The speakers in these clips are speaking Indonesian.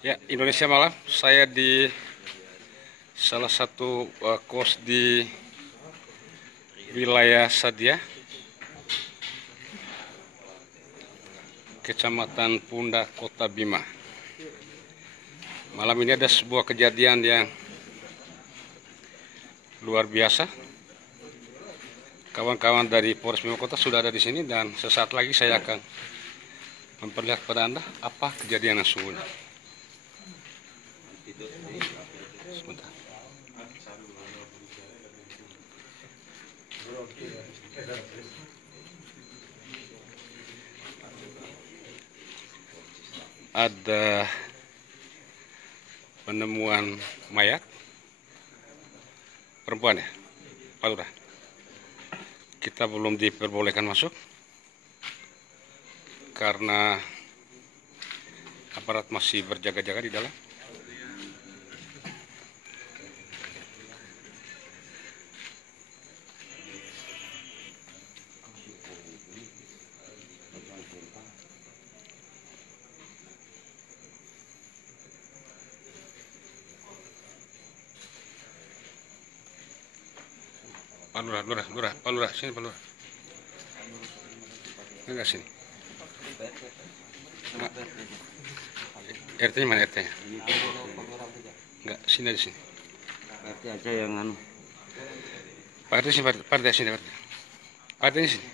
Ya, Indonesia Malam. Saya di salah satu kos di wilayah Sadia, Kecamatan Punda, Kota Bima. Malam ini ada sebuah kejadian yang luar biasa. Kawan-kawan dari Polres Bima Kota sudah ada di sini dan sesaat lagi saya akan memperlihatkan kepada Anda apa kejadian yang sesungguhnya. Sebentar. Ada penemuan mayat perempuan ya, Pak Lurah. Kita belum diperbolehkan masuk karena aparat masih berjaga-jaga di dalam. Pak Lurah, sini Pak Lurah. Enggak sini. RT-nya mana RT-nya? Enggak, sini aja sini. RT aja yang anu. Pak RT sini, Pak RT sini, Pak RT sini.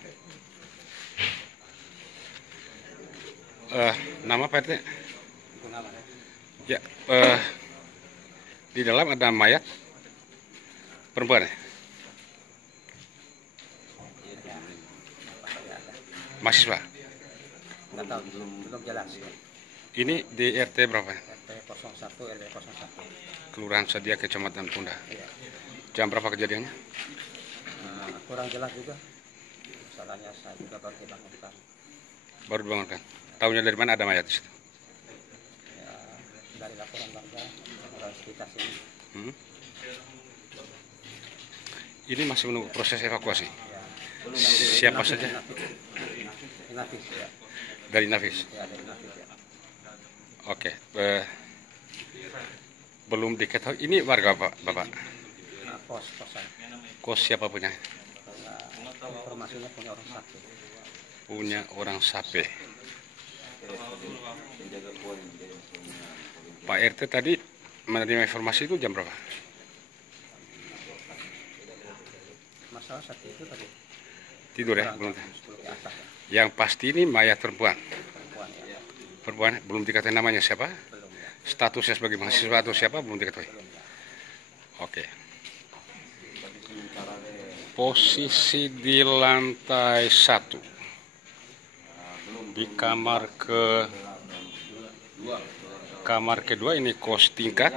Nama Pak RT? Ya, di dalam ada mayat perempuan ya? Mahasiswa? Nggak tahu, belum jelas. Ini di RT berapa? RT 01 RW 01. Kelurahan Sadia, Kecamatan Punda. Iya. Jam berapa kejadiannya? Kurang jelas juga. Soalnya saya juga baru dibangunkan. Baru dibangunkan. Tahunya dari mana ada mayat di situ? Ya, dari laporan warga orang sekitar sini. Ini masih menunggu proses evakuasi. Ya. Siapa saja? Nafis ya. Dari Nafis. Ya, dari Nafis ya. Oke. Belum diketahui. Ini warga Bapak? Kosan. Kos siapa punya? Informasinya punya orang sakit. Punya orang Sape. Pak RT tadi menerima informasi itu jam berapa? Masalah sakit itu tadi. Tidur ya? Belum. 10 ke atas ya. Yang pasti ini mayat perempuan. Perempuan ya. Perempuan belum diketahui namanya siapa? Belum ya. Statusnya sebagai mahasiswa atau siapa belum diketahui. Belum ya. Oke. Posisi di lantai 1 di kamar kedua ini kos tingkat.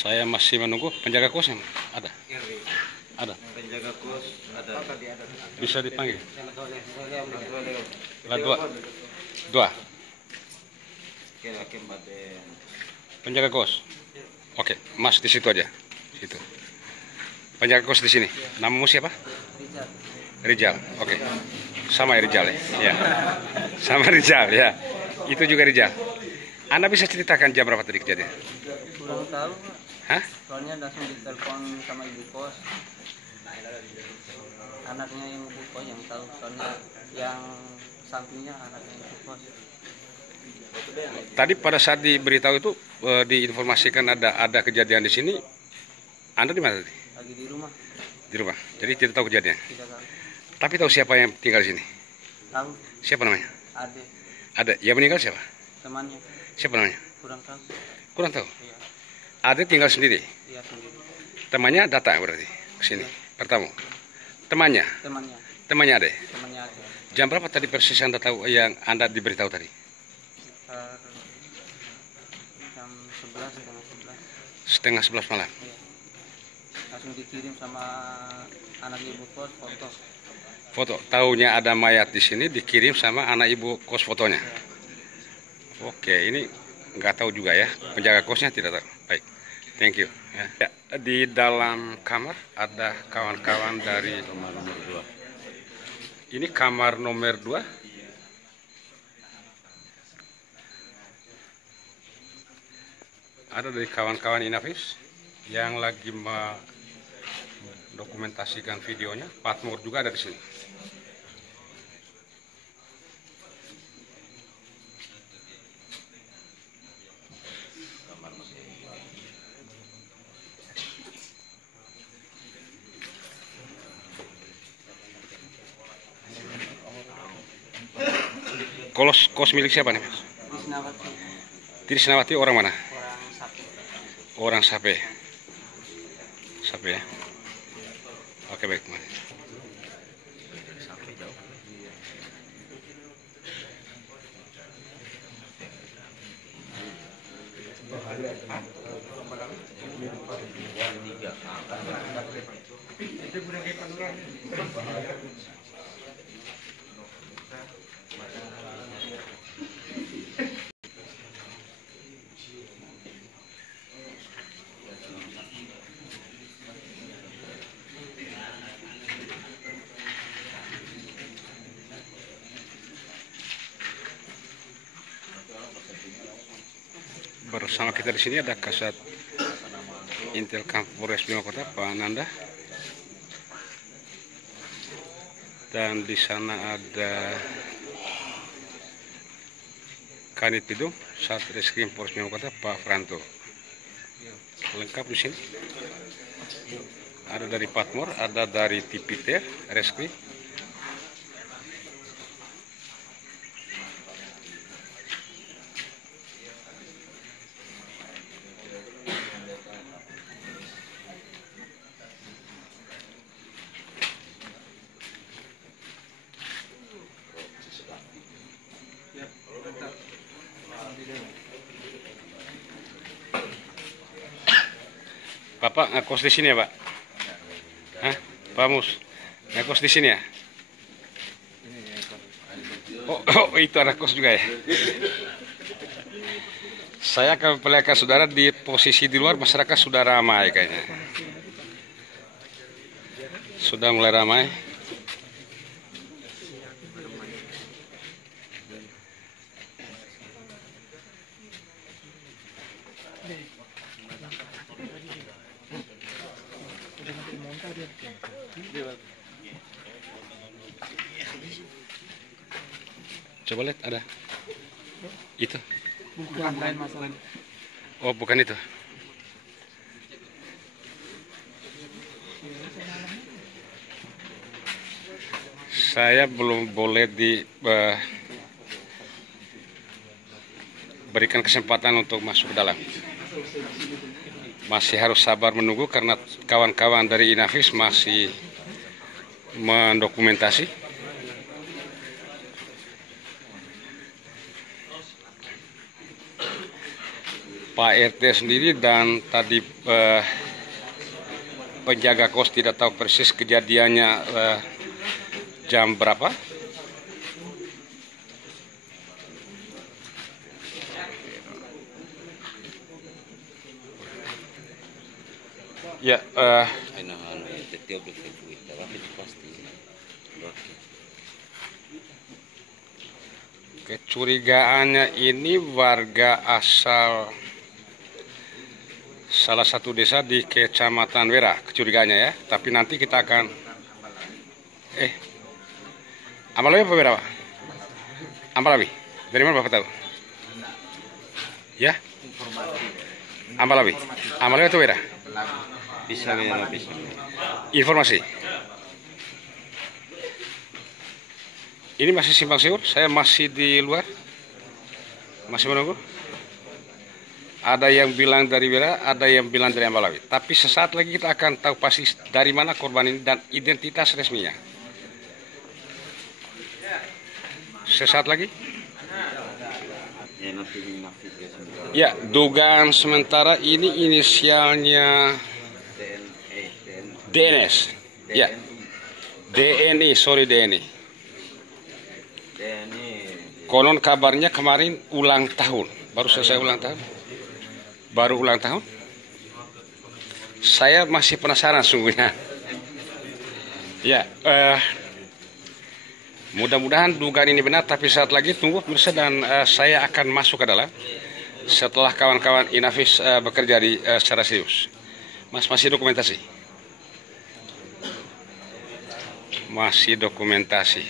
Saya masih menunggu penjaga kosnya. Ada. Penjaga kos ada. Bisa dipanggil. Dua. Penjaga kos. Oke, Mas di situ aja. Situ. Penjaga kos di sini. Namamu siapa? Rizal. Oke. Sama ya Rizal ya. Ya. Sama Rizal ya. Itu juga Rizal. Anda bisa ceritakan jam berapa tadi kejadian? Kurang tahu. Hah? Soalnya langsung ditelepon sama ibu kos. Anaknya yang ibu kos yang tahu. Soalnya yang sampingnya anaknya ibu kos. Tadi pada saat diberitahu itu diinformasikan ada kejadian di sini. Anda di mana tadi? Lagi di rumah. Di rumah. Jadi tidak tahu kejadian. Tidak tahu. Tapi tahu siapa yang tinggal di sini? Tahu. Siapa namanya? Ada Ada. Yang meninggal siapa? temannya. Siapa namanya? Kurang tahu. Kurang tahu. Iya. Ada tinggal sendiri. Iya sendiri. Temannya datang berarti ke sini. Bertamu. Temannya. Temannya Ada. ada. Jam berapa tadi persis Anda tahu yang Anda diberitahu tadi? Sekitar jam 11 Setengah 11 malam. Iya. Langsung dikirim sama anak ibu kos foto. Foto. Taunya ada mayat di sini dikirim sama anak ibu kos fotonya. Oke, ini nggak tahu juga ya. Penjaga kosnya tidak tahu. Baik, thank you. Ya, di dalam kamar ada kawan-kawan dari Kamar nomor 2. ini kamar nomor 2. Ada dari kawan-kawan Inavis yang lagi mendokumentasikan videonya. Patmur juga ada di sini. Kos milik siapa nih, Mas? Trisnawati orang mana? Orang Sape. Sape ya. Oke, baik, Mas. Bersama kita di sini ada Kasat Intel Polres Bima Kota, Pak Nanda. Dan di sana ada Kanit Bidung, Satreskrim Polres Bima Kota, Pak Franto. Lengkap di sini. Ada dari Patmur, ada dari Tipiter, Reskrim. Bapak ngekos di sini ya, Pak? Hah? Pak Mus, ngekos di sini ya? Oh, itu ada kos juga ya? Saya akan memperlihatkan saudara di posisi di luar, masyarakat sudah ramai kayaknya. Sudah mulai ramai. Coba lihat, ada itu. Bukan lain masalah. Oh, bukan itu. Saya belum boleh berikan kesempatan untuk masuk ke dalam. Masih harus sabar menunggu karena kawan-kawan dari Inavis masih mendokumentasi. Pak RT sendiri dan tadi penjaga kos tidak tahu persis kejadiannya jam berapa. Ya, kecurigaannya ini warga asal salah satu desa di Kecamatan Wera, kecurigaannya ya. Tapi nanti kita akan Ambalawi apa Wera, Pak? Ambalawi. Dari mana Bapak tahu? Ya? Ambalawi. Ambalawi atau Wera? Bisa Wera, bisa. Informasi. Ini masih simpang siur, saya masih di luar. Masih menunggu. Ada yang bilang dari Wera, ada yang bilang dari Ambalawi. Tapi sesaat lagi kita akan tahu pasti dari mana korban ini dan identitas resminya. Sesaat lagi. Ya, dugaan sementara ini inisialnya DNS. Ya, DNI, sorry DNI. Konon kabarnya kemarin ulang tahun. Baru selesai ulang tahun. Baru ulang tahun. Saya masih penasaran sungguhnya. Ya, mudah-mudahan dugaan ini benar, tapi saat lagi tunggu pemirsa, dan saya akan masuk ke dalam setelah kawan-kawan Inavis bekerja secara serius. Mas, masih dokumentasi? Masih dokumentasi.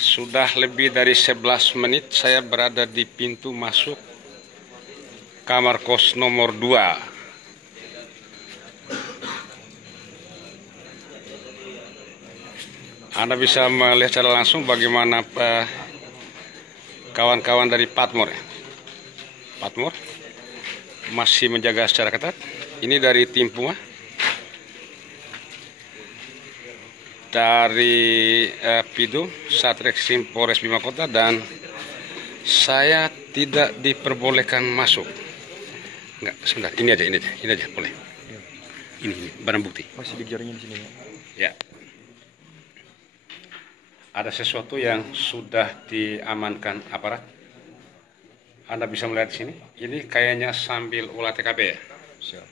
Sudah lebih dari 11 menit saya berada di pintu masuk kamar kos nomor 2. Anda bisa melihat secara langsung bagaimana kawan-kawan dari Patmor. Patmor masih menjaga secara ketat. Ini dari tim Puma, dari Pidum, Satreskrim Polres Bima Kota, dan saya tidak diperbolehkan masuk. Enggak, sebentar, ini aja boleh. Ini barang bukti. Masih di jaringnya di sini ya. Ya. Ada sesuatu yang sudah diamankan aparat. Anda bisa melihat di sini. Ini kayaknya sambil olah TKP ya. Siap.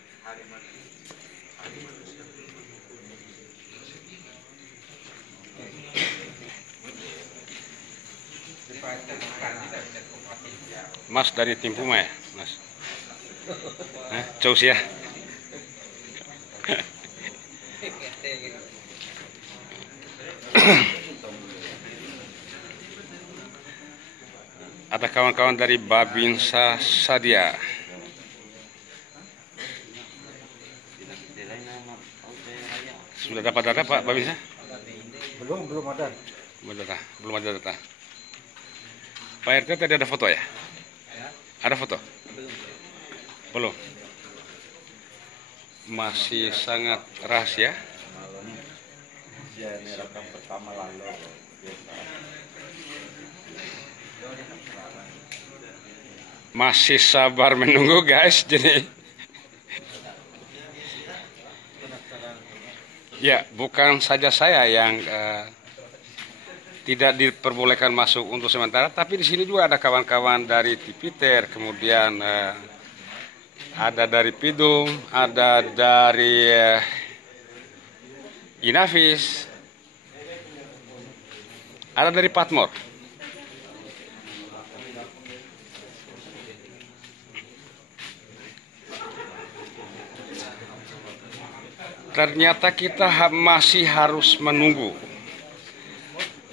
Mas dari tim Puma ya, Mas? Jauh ya. Ada kawan-kawan dari Babinsa Sadia. Sudah dapat data Pak Babinsa? Belum ada. Belum ada data. Pak RT tadi ada foto ya? Ada foto? Belum. Masih sangat rahasia. Masih sabar menunggu guys, jadi ya bukan saja saya yang tidak diperbolehkan masuk untuk sementara, tapi di sini juga ada kawan-kawan dari Tipiter, kemudian ada dari Pidum, ada dari Inavis, ada dari Patmor. Ternyata kita masih harus menunggu.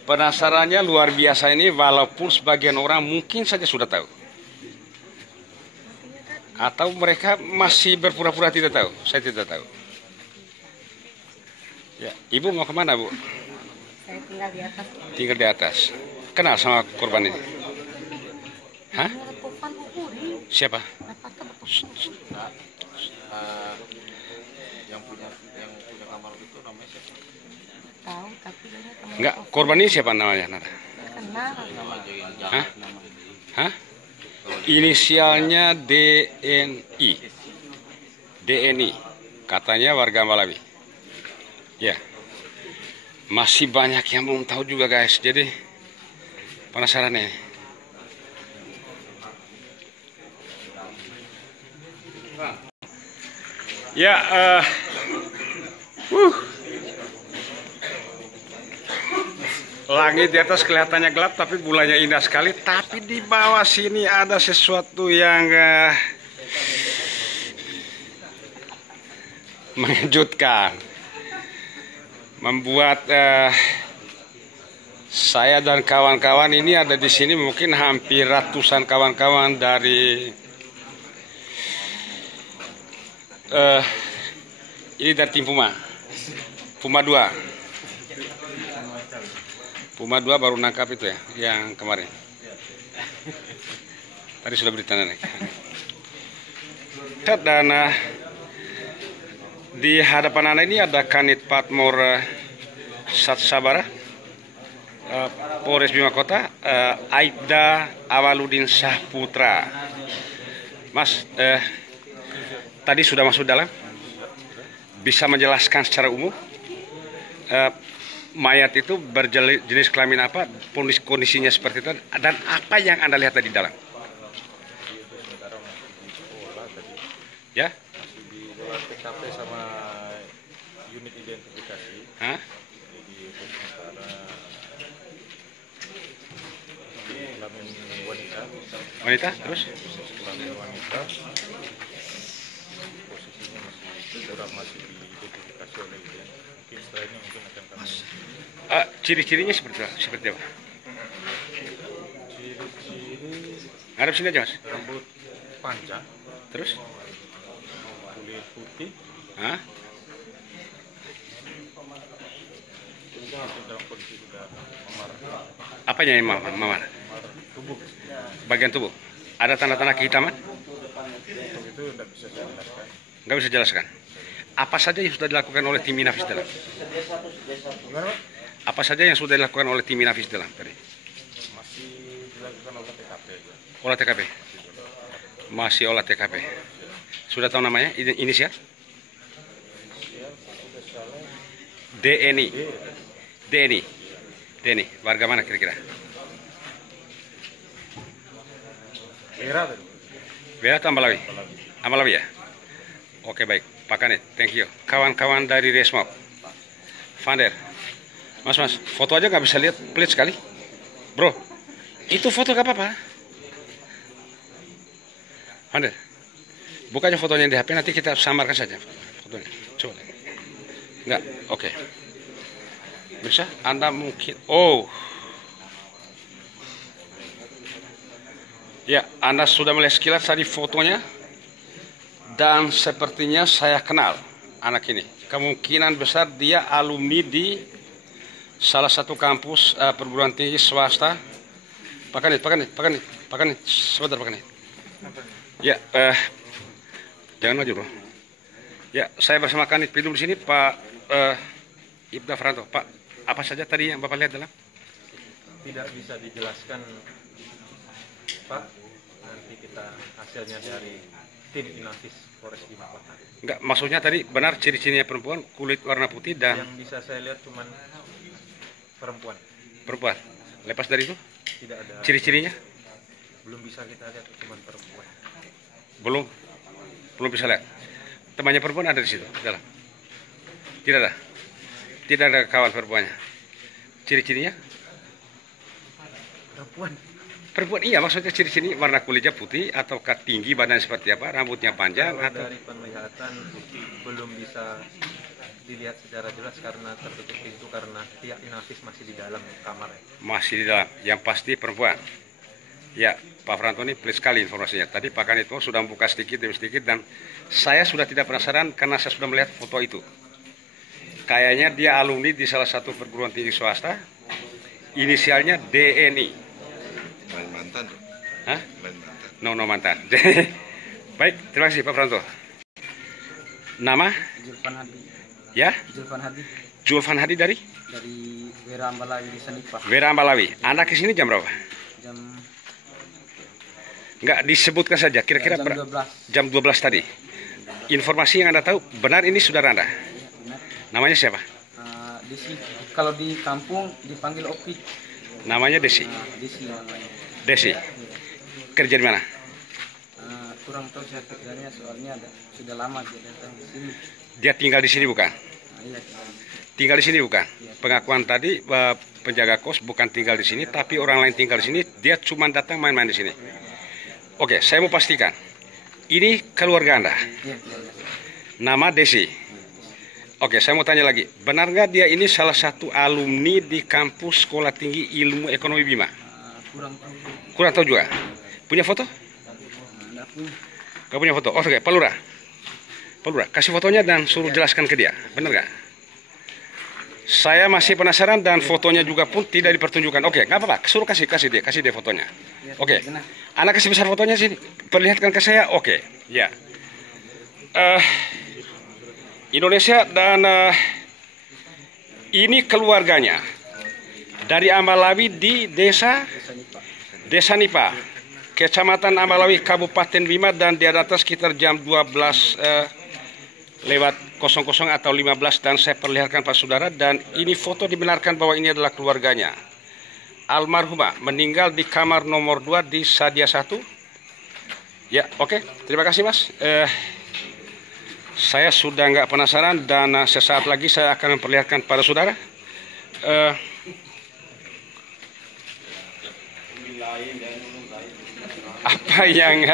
Penasarannya luar biasa ini, walaupun sebagian orang mungkin saja sudah tahu. Atau mereka masih berpura-pura tidak tahu. Saya tidak tahu. Ya, Ibu mau kemana, Bu? Saya tinggal di atas. Tinggal di atas. Kenal sama korban ini? Hah? Siapa? Yang punya kamar itu namanya siapa? Tahu, tapi dia teman Enggak, korban ini siapa namanya, Nara? kenal. Hah? Hah? Inisialnya DNI. DNI. Katanya warga Malawi. Ya. Masih banyak yang belum tahu juga guys. Jadi penasaran nih. Ya, langit di atas kelihatannya gelap, tapi bulannya indah sekali. Tapi di bawah sini ada sesuatu yang mengejutkan, membuat saya dan kawan-kawan ini ada di sini, mungkin hampir ratusan kawan-kawan dari ini dari tim Puma 2. Puma 2 baru nangkap itu ya, yang kemarin. Tadi sudah berita naik. Dan di hadapan Anda ini ada Kanit Patmor Satsabara, Polres Bima Kota, Aibda Awaludin Sahputra. Mas, tadi sudah masuk dalam, bisa menjelaskan secara umum mayat itu berjenis kelamin apa, kondisinya seperti itu, dan apa yang Anda lihat tadi di dalam? Ya? Masih di luar TKP sama unit identifikasi. Hah? Jadi untuk sementara ini kelamin wanita. Wanita, terus? Kelamin wanita. Posisinya masih diidentifikasi oleh ident. Mungkin setelah ini mungkin akan kami. Ciri-cirinya seperti apa? Ciri-ciri Ngadep sini aja, Mas. rambut panjang, Terus? kulit putih, Hah? dalam kondisi sudah memar Apanya yang mamar? tubuh. Bagian tubuh. Ada tanda-tanda kehitaman? Untuk itu tidak bisa saya jelaskan. Nggak bisa jelaskan. Apa saja yang sudah dilakukan oleh tim Inafis dalam? Gimana, Pak? Apa saja yang sudah dilakukan oleh tim Inafis dalam tadi? Masih dilakukan oleh TKP. Olah TKP. Masih olah TKP. Sudah tahu namanya? Inisial? DNI. DNI. DNI. Warga mana kira-kira? Era tadi. Bea atau Ambalawi? Ambalawi ya? Oke baik. Pak Kanit, thank you. Kawan-kawan dari Resmob. Vander. Mas, foto aja nggak bisa lihat, pelit sekali. Bro, itu foto gak apa-apa. Vander, buka aja fotonya di HP, nanti kita samarkan saja fotonya. Coba. Enggak, oke. Bisa? Anda mungkin, ya, Anda sudah melihat sekilas tadi fotonya. Dan sepertinya saya kenal anak ini. Kemungkinan besar dia alumni di salah satu kampus perguruan tinggi swasta. Pak Kanit, sebentar Pak Kanit. Ya, jangan maju bro. Ya, saya bersama Kanit Pidum di sini, Pak Ibda Franto. Pak, apa saja tadi yang Bapak lihat dalam? Tidak bisa dijelaskan, Pak. Nanti kita hasilnya dari tim Inafis Polres Bima Kota. Enggak, maksudnya tadi benar ciri-cirinya perempuan, kulit warna putih dan Yang bisa saya lihat cuman perempuan. perempuan. Lepas dari itu, Tidak ada. ciri-cirinya Belum bisa kita lihat cuman perempuan. belum bisa lihat. Temannya perempuan ada di situ dalam. Tidak ada kawan perempuannya. Ciri-cirinya perempuan, iya, maksudnya ciri-ciri warna kulitnya putih ataukah tinggi, badan seperti apa, rambutnya panjang Kalau atau dari penglihatan belum bisa dilihat secara jelas karena tertutup pintu karena pihak Inafis masih di dalam kamar. masih di dalam. Yang pasti perempuan. Ya, Pak Franto ini pelit sekali informasinya. Tadi Pak Kanito sudah membuka sedikit demi sedikit dan saya sudah tidak penasaran karena saya sudah melihat foto itu. Kayaknya dia alumni di salah satu perguruan tinggi swasta. Inisialnya DNI. Lain mantan. Hah? Lain mantan. No mantan. Baik, terima kasih Pak Franto. Nama? Julfan Hadi. Ya? Julfan Hadi Julfan Hadi dari Wera Ambalawi di Sanipa. Wera Ambalawi. Anda kesini jam berapa? Jam Enggak disebutkan saja, kira-kira jam 12. jam 12 tadi. Informasi yang Anda tahu, benar ini saudara Anda? Benar. Namanya siapa? Kalau di kampung dipanggil Opi. Namanya Desi. Desi namanya. Desi. Kerja di mana? Kurang tahu saya kerjanya soalnya sudah lama dia datang di sini. Dia tinggal di sini bukan? Iya. Tinggal di sini bukan? Pengakuan tadi penjaga kos bukan tinggal di sini, tapi orang lain tinggal di sini. Dia cuma datang main-main di sini. Oke, saya mau pastikan. Ini keluarga Anda. Iya. Nama Desi. Oke, saya mau tanya lagi. Benar nggak dia ini salah satu alumni di kampus Sekolah Tinggi Ilmu Ekonomi Bima? Kurang tahu. Kurang tahu juga. Punya foto? Enggak punya. Gak punya foto? Oke, Pak Lurah. Pak Lurah, kasih fotonya dan suruh jelaskan ke dia. Benar nggak? Saya masih penasaran dan fotonya juga pun tidak dipertunjukkan. Oke, nggak apa-apa. Suruh kasih dia fotonya. Oke, Anda kasih besar fotonya sini. Perlihatkan ke saya. Oke, ya. Indonesia dan ini keluarganya dari Ambalawi di Desa Nipa, Kecamatan Ambalawi, Kabupaten Bima, dan dia datang sekitar jam 12 lewat 00 atau 15 dan saya perlihatkan Pak Saudara, dan ini foto dibenarkan bahwa ini adalah keluarganya. Almarhumah meninggal di kamar nomor 2 di Sadia 1. Ya, oke. Terima kasih Mas. Saya sudah nggak penasaran dan sesaat lagi saya akan memperlihatkan pada saudara apa yang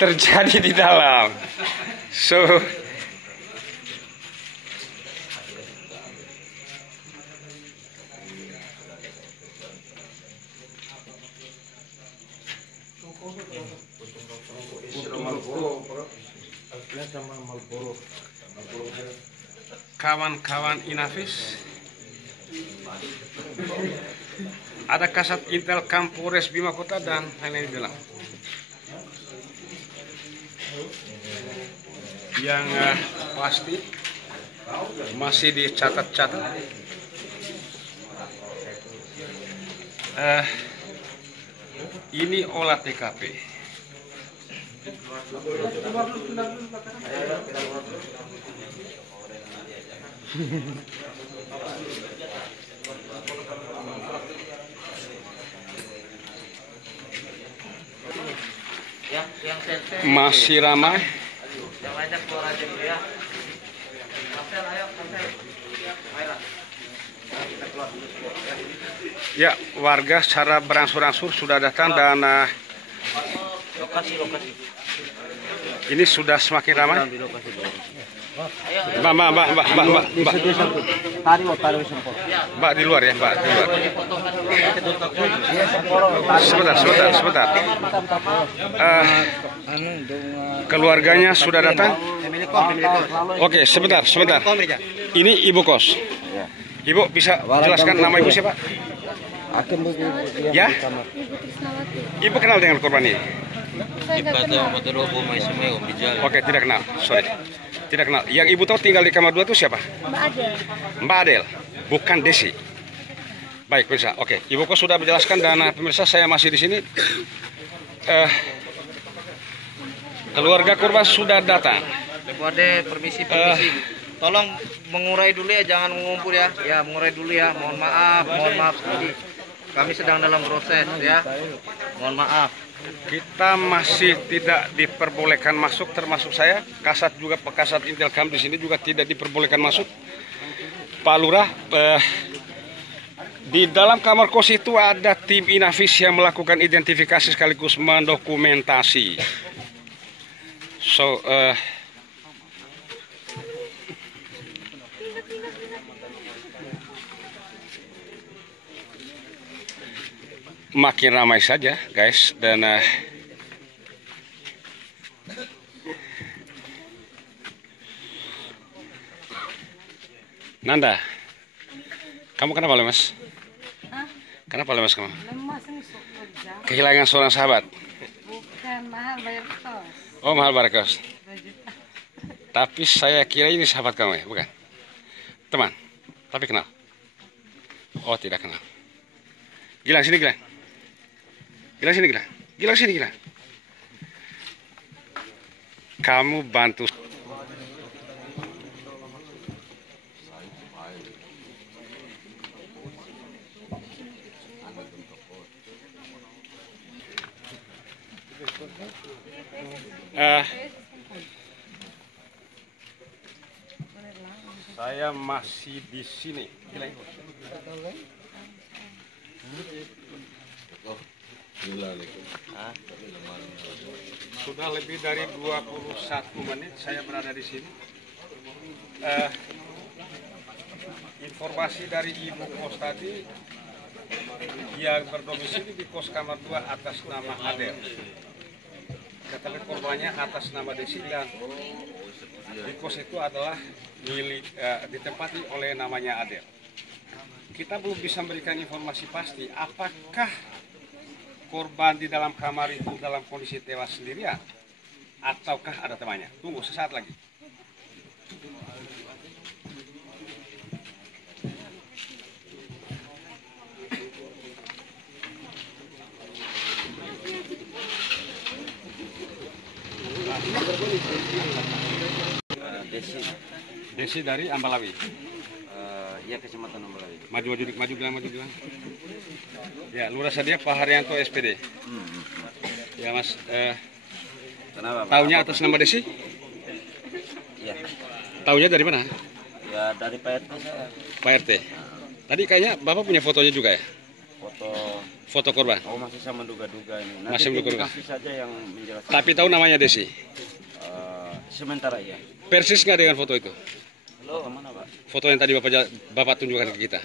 terjadi di dalam. So, kawan-kawan Inavis, ada kasat Intel Kampores Bima Kota dan lain-lain di dalam. Yang pasti masih dicatat-catat. Ini olah TKP. Masih ramai. Ya, warga secara berangsur-angsur sudah datang dan ini sudah semakin ramai. Mbak di luar ya, Mbak di luar. Sebentar. Keluarganya sudah datang. Oke, sebentar. Ini ibu kos. Ibu bisa jelaskan nama ibu siapa? Ya? Ibu kenal dengan korban ini? Oke, tidak kenal. Sorry. Tidak kenal. Yang ibu tahu tinggal di kamar 2 itu siapa? Mbak Adel. Bukan Desi. Baik, pemirsa. Oke, ibu kos sudah menjelaskan dan pemirsa saya masih di sini. Keluarga korban sudah datang. Ibu Ade, permisi. Tolong mengurai dulu ya, jangan mengumpul ya. Ya, mengurai dulu ya. Mohon maaf. Jadi kami sedang dalam proses ya. Mohon maaf. Kita masih tidak diperbolehkan masuk, termasuk saya. Kasat juga, Kasat Intelkam di sini juga tidak diperbolehkan masuk. Pak Lurah, di dalam kamar kos itu ada tim Inavis yang melakukan identifikasi sekaligus mendokumentasi. So, makin ramai saja, guys, dan Nanda, kamu kenapa lemas? Kenapa lemas kamu? Lemas ini kerja. Kehilangan seorang sahabat. Bukan, mahal bayar kos. Oh, mahal bayar kos. 2 juta. Tapi saya kira ini sahabat kamu ya, bukan? Teman, tapi kenal? Oh, tidak kenal. Gilang, sini Gilang. Gilang sini. Kamu bantu. Saya masih di sini. Sudah lebih dari 21 menit saya berada di sini. Informasi dari ibu kos tadi yang berdomisili di kos kamar 2 atas nama Adel. Tetapi korbannya atas nama Desi dan di kos itu adalah milik ditempati oleh namanya Adel. Kita belum bisa memberikan informasi pasti apakah korban di dalam kamar itu dalam kondisi tewas sendirian ataukah ada temannya. Tunggu sesaat lagi. Desi. Desi dari Ambalawi. Ya Kecamatan Ambalawi. Maju bilang. Ya, Lurah Sadia Pak Haryanto SPD. Ya Mas, Kenapa? Pak? taunya Apa, atas Pak? nama Desi? Ya. Taunya dari mana? Ya dari Pak RT saya. Pak RT. Tadi kayaknya Bapak punya fotonya juga ya? Foto. Foto korban. Oh masih sama duga-duga ini. Nanti Masih menduga-duga. tim saja yang menjelaskan. Tapi tahu namanya Desi? Sementara iya. Persis nggak dengan foto itu? Halo, mana Pak? Foto yang tadi Bapak tunjukkan ke kita.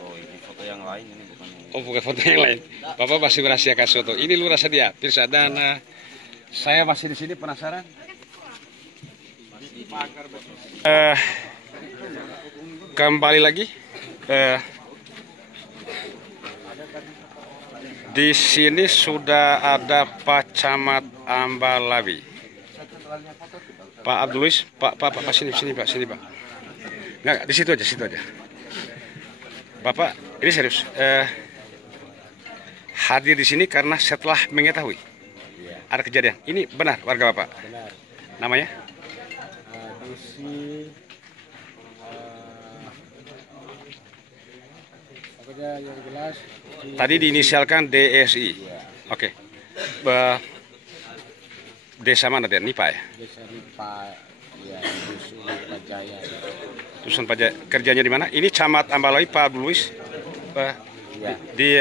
Oh ini foto yang lain ini bukan. Oh, bukan foto yang lain. Bapak masih merahasiakan foto. Ini Lurah Sadia, Pirsa, dan saya masih di sini penasaran. Kembali lagi. Di sini sudah ada Pak Camat Ambalawi. Pak Abdulis, Pak sini Pak. Nggak, di situ aja. Bapak, ini serius. Hadir di sini karena setelah mengetahui ada kejadian. Ini benar warga Bapak? Benar. Namanya? Desi. Pokoknya yang jelas. Tadi diinisialkan DSI. Oke. Desa mana dia? Nipa ya? Desa Nipa, ya Dusun Pajaya. Dusun Pajaya. Kerjanya di mana? Ini Camat Ambalawi Pak Luis. Ya. Di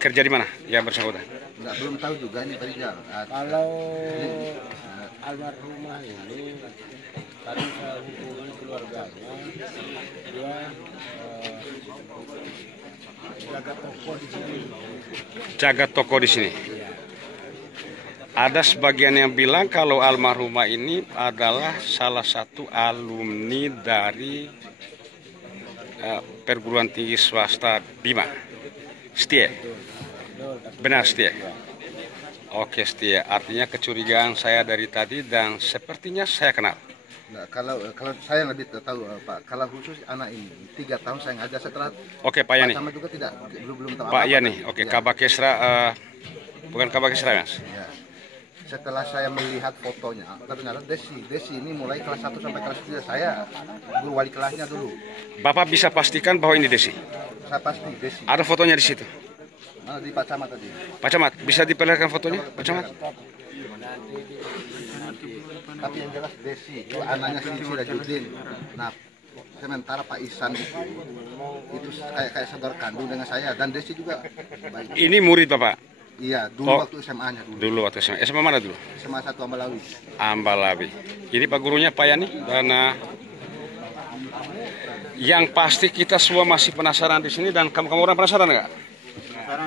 kerja di mana yang bersangkutan? Nggak, belum tahu juga ini Pak Rijal. Kalau almarhumah ini tadi saya hubungi keluarganya, dia jaga toko di sini. Jaga toko di sini. Ada sebagian yang bilang kalau almarhumah ini adalah salah satu alumni dari perguruan tinggi swasta Bima. Setia. Benar Setia. Oke Setia. Artinya kecurigaan saya dari tadi dan sepertinya saya kenal. Nah, kalau saya lebih tahu Pak, kalau khusus anak ini 3 tahun saya ngajar setelah Oke Pak Yani. sama juga belum tahu Pak apa-apa. Yani. Oke Ya. Kabakesra bukan Kabakesra Mas. Ya. Setelah saya melihat fotonya, ternyata Desi ini mulai kelas 1 sampai kelas 3 saya guru wali kelasnya dulu. Bapak bisa pastikan bahwa ini Desi. Saya pasti Desi. Ada fotonya di situ. Mana di Pak Camat tadi? Pak Camat, bisa diperlihatkan fotonya, Pak Camat? Tapi yang jelas Desi itu anaknya si Sirajudin. Nah, sementara Pak Isan itu kayak saudara kandung dengan saya dan Desi juga baik. Ini murid Bapak. Iya, dulu Oh. waktu SMA-nya dulu. Dulu waktu SMA. SMA mana dulu? SMA 1 Ambalawi. Ambalawi. Ini Pak gurunya Pak Yani dan yang pasti kita semua masih penasaran di sini dan kamu orang penasaran nggak?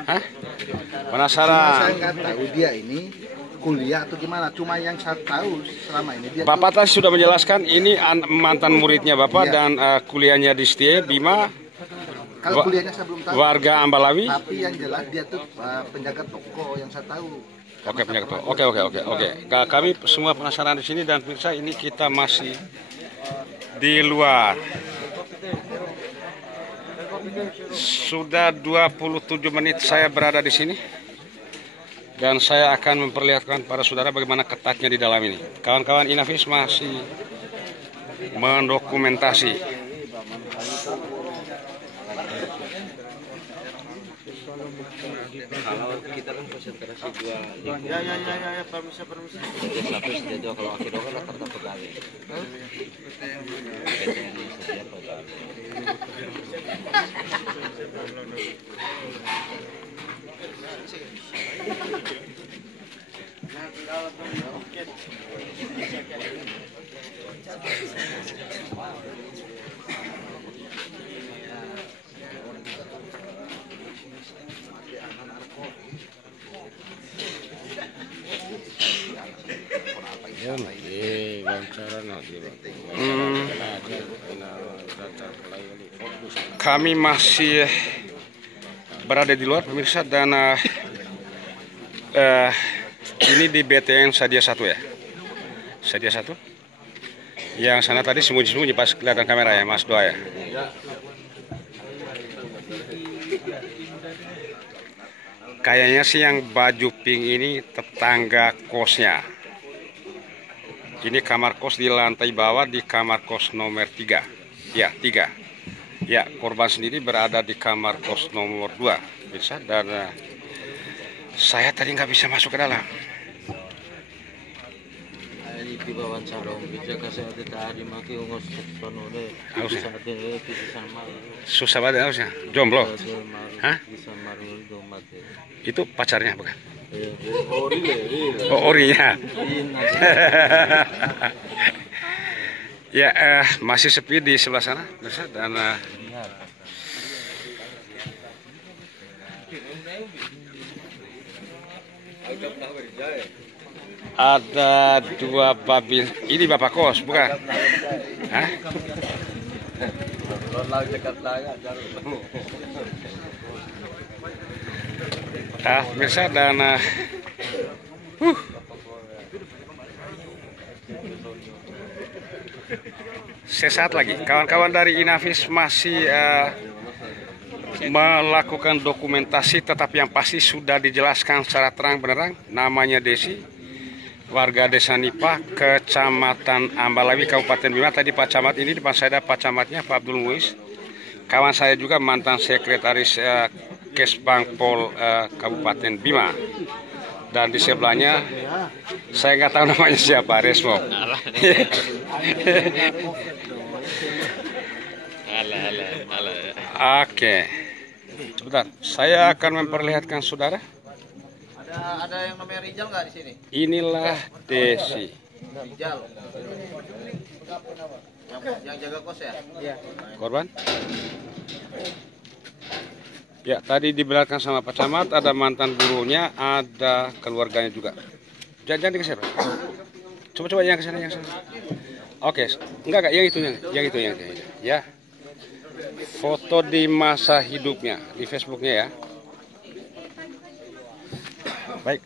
Hah? Saya Penasaran. nggak tahu dia ini kuliah atau gimana. Cuma yang saya tahu selama ini dia Bapak tadi sudah menjelaskan ini mantan muridnya Bapak Iya. dan kuliahnya di Setia Bima, kalau kuliahnya saya belum tahu. warga Ambalawi. Tapi yang jelas dia tuh penjaga toko yang saya tahu. Oke, penjaga toko. Oke. Kami semua penasaran di sini dan pemirsa ini kita masih di luar. Sudah 27 menit saya berada di sini. Dan saya akan memperlihatkan para saudara bagaimana ketatnya di dalam ini. Kawan-kawan Inavis masih mendokumentasi. Kalau kita kan konsentrasi dua. Ya, permisi. Setiap satu setiap dua kalau akhirnya kan rata-rata pegawai. PTN setiap pegawai. Kami masih berada di luar pemirsa dan ini di BTN Sadia 1 ya. Sadia 1. Yang sana tadi sembunyi-sembunyi pas kelihatan kamera ya Mas Doa ya. Kayaknya sih yang baju pink ini tetangga kosnya. Ini kamar kos di lantai bawah di kamar kos nomor 3. Ya, 3. Ya, korban sendiri berada di kamar kos nomor 2. Bisa, dan saya tadi nggak bisa masuk ke dalam. Di bawah sarong bisa kasih ada tadi maki ngos sono deh. Bisa ada bisa malu. Susah banget harusnya. Jomblo. Hah? Bisa malu domat. Itu pacarnya bukan? Ori deh. Oh, orinya. Ya, masih sepi di sebelah sana, bisa, dan ada 2 babi. Ini bapak kos, bukan? Hah? Pemirsa, dan sesaat lagi kawan-kawan dari Inavis masih melakukan dokumentasi, tetapi yang pasti sudah dijelaskan secara terang benderang. Namanya Desi, warga Desa Nipa, Kecamatan Ambalawi, Kabupaten Bima. Tadi Pak Camat ini, depan saya ada Pak Camatnya, Pak Abdul Muiz. Kawan saya juga mantan sekretaris Kesbangpol Kabupaten Bima. Dan di sebelahnya, saya nggak tahu namanya siapa, Resmo. Oke, sebentar, saya akan memperlihatkan saudara. Ada yang namanya Rijal nggak di sini? Inilah Desi. Rijal. Yang jaga kos ya? Iya. Korban? Ya, tadi dibenarkan sama Pak Camat, ada mantan gurunya, ada keluarganya juga. Jangan dikasih, Pak. Coba yang ke sana, yang sana. Oke, enggak, yang itu. Ya. Foto di masa hidupnya di Facebooknya ya. Baik,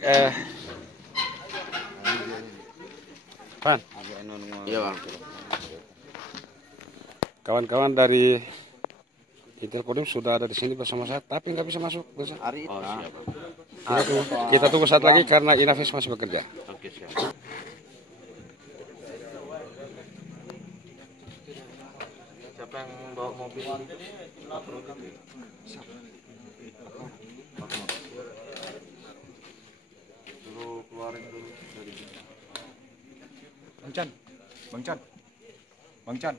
Pan. Iya, Bang. Kawan-kawan dari Intel Kodim sudah ada di sini bersama saya, tapi nggak bisa masuk. Bisa. Oh, siap. Kita tunggu saat lagi karena Inavis masih bekerja. Oke, siap. Siapa yang bawa mobil? Lu keluarin dulu dari sini. Bang Chan.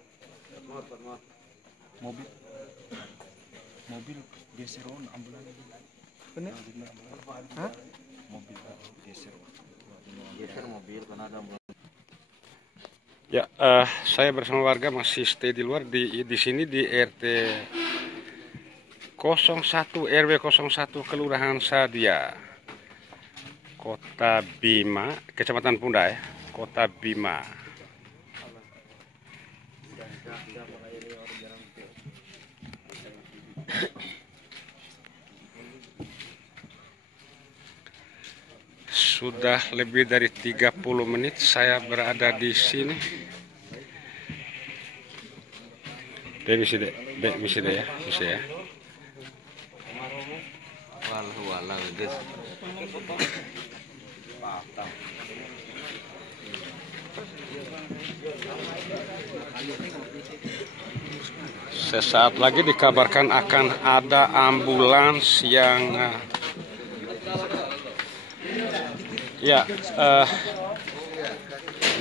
Mobil geser on ambulan. Bener? Hah? Mobil geser. Geser mobil karena ada Ya, saya bersama warga masih stay di luar di sini di RT 01 RW 01 Kelurahan Sadia, Kota Bima, Kecamatan Punda ya, Kota Bima. Sudah lebih dari 30 menit saya berada di sini. Bisa ya. Walah, guys. Sesaat lagi dikabarkan akan ada ambulans yang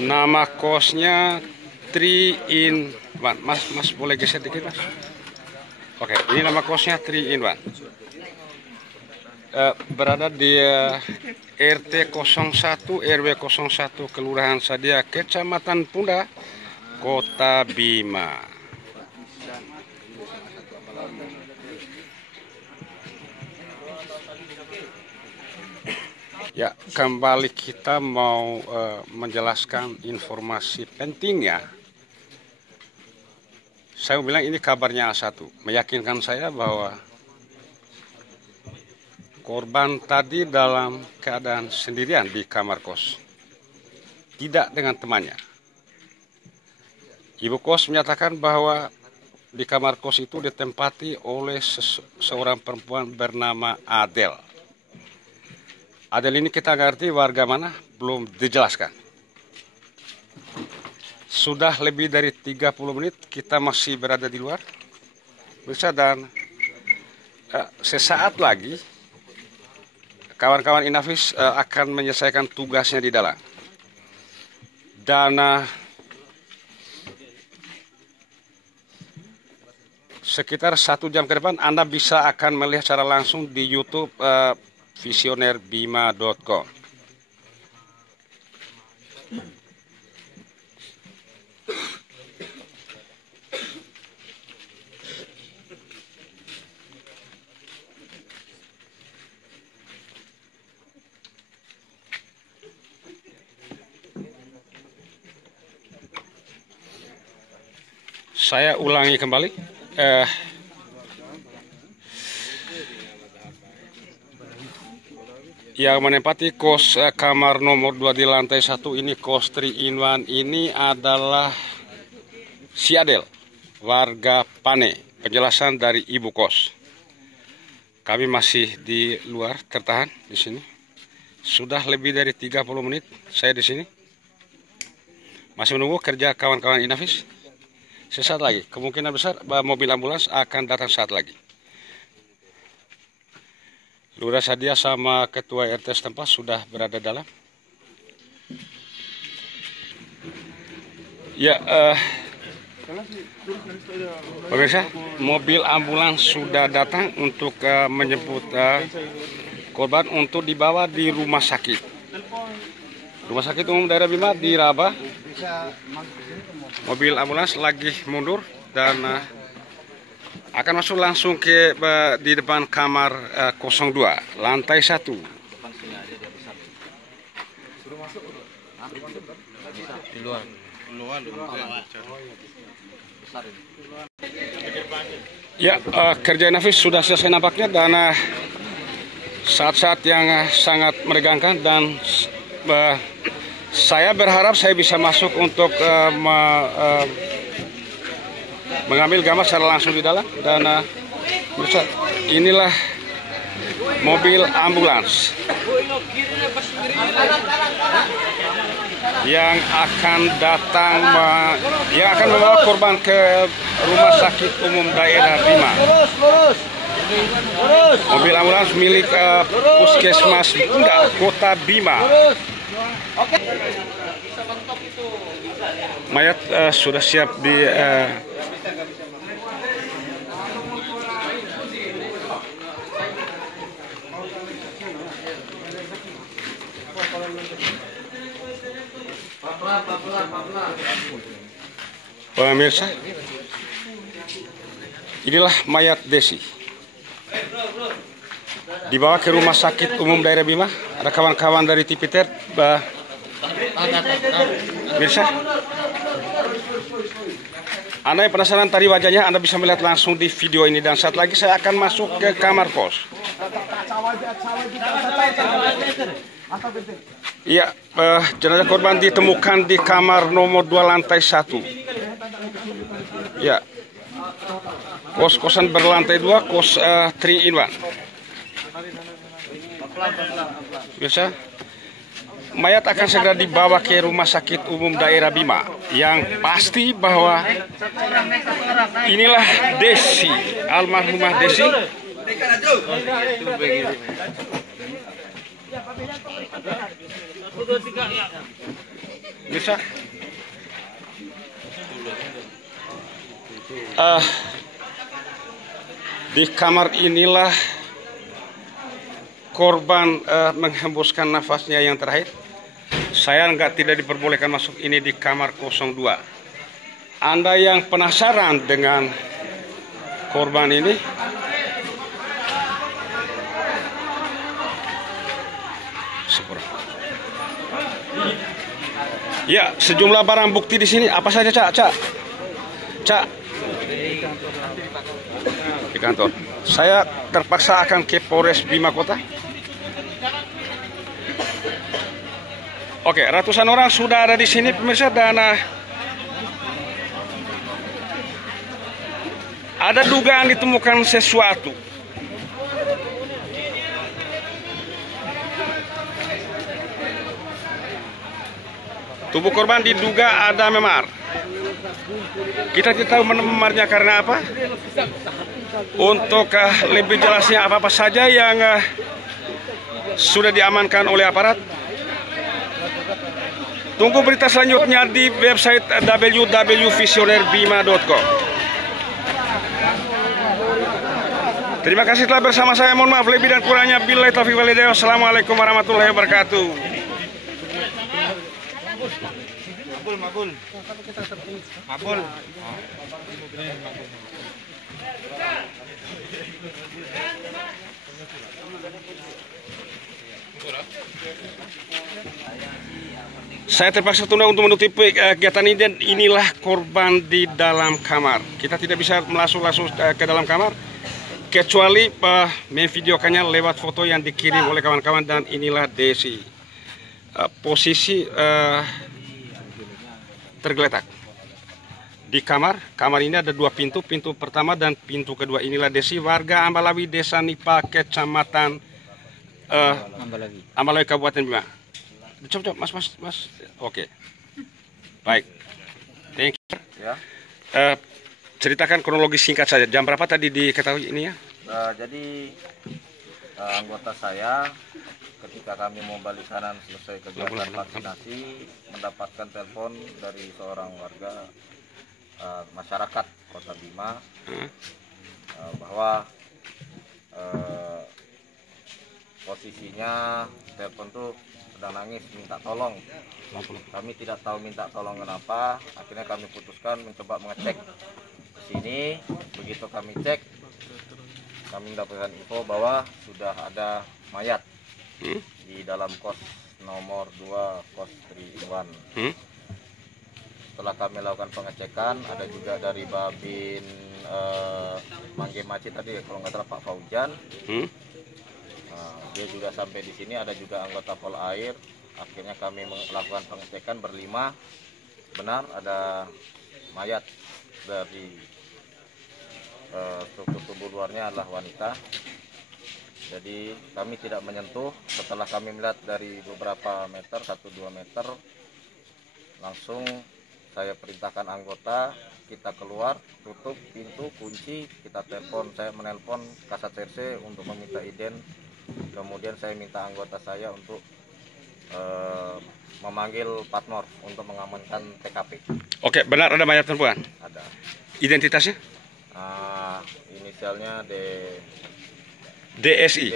nama kosnya 3 in 1. Mas boleh geser dikit, Mas? Oke, ini nama kosnya 3 in 1. Berada di RT 01 RW 01 Kelurahan Sadia, Kecamatan Punda, Kota Bima. Ya, kembali kita mau menjelaskan informasi pentingnya. Saya bilang ini kabarnya A1, meyakinkan saya bahwa korban tadi dalam keadaan sendirian di kamar kos, tidak dengan temannya. Ibu kos menyatakan bahwa di kamar kos itu ditempati oleh seorang perempuan bernama Adel. Adel ini kita ngerti warga mana, belum dijelaskan. Sudah lebih dari 30 menit kita masih berada di luar. Pemirsa, dan sesaat lagi kawan-kawan Inavis akan menyelesaikan tugasnya di dalam. Dan sekitar 1 jam ke depan Anda bisa akan melihat secara langsung di YouTube visionerbima.com. Saya ulangi kembali, yang menempati kos kamar nomor 2 di lantai 1 ini, kos 3 in 1 ini adalah si Adel, warga Pane. Penjelasan dari ibu kos. Kami masih di luar tertahan di sini. Sudah lebih dari 30 menit saya di sini. Masih menunggu kerja kawan-kawan Inavis. Sesaat lagi, kemungkinan besar mobil ambulans akan datang saat lagi. Lurah Sadia sama ketua RT setempat sudah berada dalam. Ya, pemirsa, mobil ambulans sudah datang untuk menjemput korban untuk dibawa di rumah sakit. Rumah sakit umum daerah Bima di Raba. Mobil ambulans lagi mundur dan akan masuk langsung ke di depan kamar 02 lantai 1. Ya, kerja Inavis sudah selesai nampaknya, dan saat-saat yang sangat menegangkan, dan saya berharap saya bisa masuk untuk mengambil gambar secara langsung di dalam. Dan inilah mobil ambulans yang akan datang, yang akan membawa korban ke rumah sakit umum daerah Bima. Mobil ambulans milik Puskesmas Bunda Kota Bima. Mayat sudah siap di pemirsa. Inilah mayat Desi. Dibawa ke rumah sakit umum daerah Bima. Ada kawan-kawan dari Tipiter. Pemirsa, Anda yang penasaran tadi wajahnya, Anda bisa melihat langsung di video ini. Dan saat lagi saya akan masuk ke kamar kos. Iya, jenazah korban ditemukan di kamar nomor 2 lantai 1. Ya, kos-kosan berlantai 2, kos 3 in 1. Biasa, mayat akan segera dibawa ke rumah sakit umum daerah Bima. Yang pasti bahwa inilah Desi, almarhumah Desi. Bisa. Di kamar inilah korban menghembuskan nafasnya yang terakhir. Saya tidak diperbolehkan masuk ini di kamar 02. Anda yang penasaran dengan korban ini, ya, sejumlah barang bukti di sini. Apa saja, Cak? Di kantor. Saya terpaksa akan ke Polres Bima Kota. Oke, ratusan orang sudah ada di sini, pemirsa, dan ada dugaan ditemukan sesuatu. Tubuh korban diduga ada memar. Kita tidak tahu menemarnya karena apa. Untuk lebih jelasnya apa-apa saja yang sudah diamankan oleh aparat, tunggu berita selanjutnya di website www.visionerbima.com. Terima kasih telah bersama saya. Mohon maaf lebih dan kurangnya. Billahi taufiq wal hidayah. Assalamualaikum warahmatullahi wabarakatuh. Mabul. Saya terpaksa tunda untuk menutupi kegiatan ini, dan inilah korban di dalam kamar. Kita tidak bisa langsung ke dalam kamar kecuali memvideokannya lewat foto yang dikirim oleh kawan-kawan. Dan inilah Desi, posisi tergeletak di kamar. Kamar ini ada dua pintu, pintu pertama dan pintu kedua. Inilah Desi, warga Ambalawi, Desa Nipa, Kecamatan Ambalawi, Kabupaten Bima. Coba, mas. Oke. Baik. Thank you. Ya. Ceritakan kronologi singkat saja. Jam berapa tadi diketahui ini ya? Jadi anggota saya ketika kami mau balik kanan selesai kegiatan vaksinasi mendapatkan telepon dari seorang warga masyarakat Kota Bima bahwa posisinya telepon tuh sedang nangis minta tolong. Kami tidak tahu minta tolong kenapa. Akhirnya kami putuskan mencoba mengecek ke sini. Begitu kami cek, kami mendapatkan info bahwa sudah ada mayat di dalam kos nomor 2 kos 3-in-1. Setelah kami lakukan pengecekan, ada juga dari Babin Mangge Maci tadi kalau nggak salah Pak Faujan. Dia juga sampai di sini, ada juga anggota Pol Air. Akhirnya kami melakukan pengecekan berlima. Benar ada mayat dari struktur tubuh luarnya adalah wanita. Jadi kami tidak menyentuh. Setelah kami melihat dari beberapa meter, 1-2 meter, langsung saya perintahkan anggota, kita keluar, tutup pintu, kunci, kita telepon. Saya menelpon Kasat Serse untuk meminta izin. Kemudian saya minta anggota saya untuk memanggil Patmor untuk mengamankan TKP. Oke, benar ada mayat perempuan? Ada. Identitasnya? Inisialnya DSI?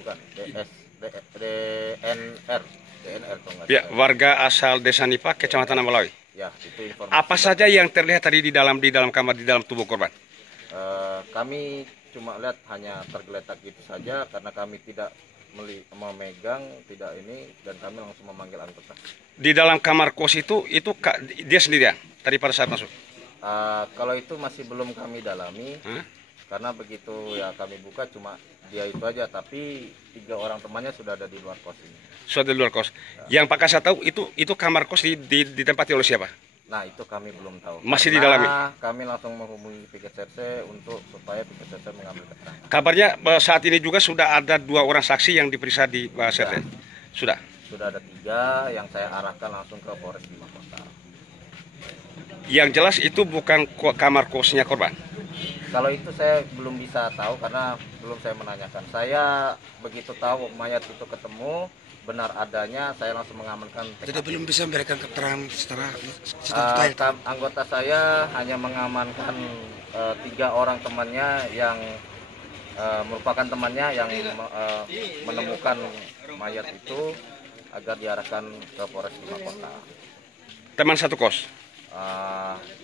Bukan, DNR kalau nggak Ya, salah. warga asal Desa Nipa, Kecamatan Ambalawi. Ya, itu informasi. Apa saja yang terlihat tadi di dalam kamar, di dalam tubuh korban? Kami cuma lihat hanya tergeletak gitu saja karena kami tidak memegang, tidak ini, dan kami langsung memanggil anggota. Di dalam kamar kos itu dia sendirian tadi pada saat masuk? Kalau itu masih belum kami dalami, karena begitu ya kami buka cuma dia itu aja, tapi 3 orang temannya sudah ada di luar kos ini. Sudah di luar kos. Yang Pak Kasat tahu itu kamar kos ditempati oleh siapa? Nah itu kami belum tahu. Masih Karena didalami? Kami langsung menghubungi Piket Serse supaya Piket Serse mengambil keterangan. Kabarnya saat ini juga sudah ada 2 orang saksi yang diperiksa di Serse. Sudah. Sudah ada 3 yang saya arahkan langsung ke Polres Bima Kota. Yang jelas itu bukan kamar kosnya korban. Kalau itu saya belum bisa tahu karena belum saya menanyakan. Saya begitu tahu mayat itu ketemu benar adanya, saya langsung mengamankan TKP. Jadi belum bisa memberikan keterangan secara Anggota saya hanya mengamankan 3 orang temannya yang merupakan temannya yang menemukan mayat itu agar diarahkan ke Polres Bima Kota. Teman satu kos?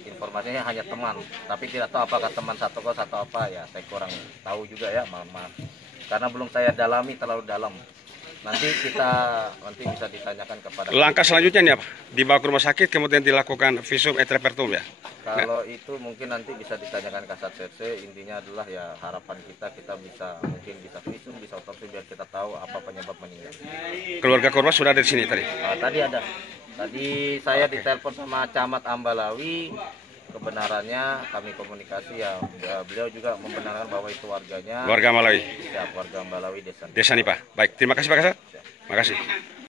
Informasinya hanya teman, tapi tidak tahu apakah teman satu kos atau apa ya, saya kurang tahu juga ya, maaf. Karena belum saya dalami terlalu dalam. Nanti bisa ditanyakan kepada. Langkah selanjutnya ini apa? Dibawa ke rumah sakit kemudian dilakukan visum et repertum ya? Kalau itu mungkin nanti bisa ditanyakan Kasat Serse. Intinya adalah ya harapan kita mungkin bisa visum, bisa otopsi biar kita tahu apa penyebab meninggal. Keluarga korban sudah ada di sini tadi? Tadi ada. Tadi saya ditelepon sama Camat Ambalawi. Kebenarannya kami komunikasi ya, beliau juga membenarkan bahwa itu warganya. Warga Ambalawi? Ya, warga Ambalawi Desa Nipa. Baik, terima kasih Pak Kasat. Terima kasih.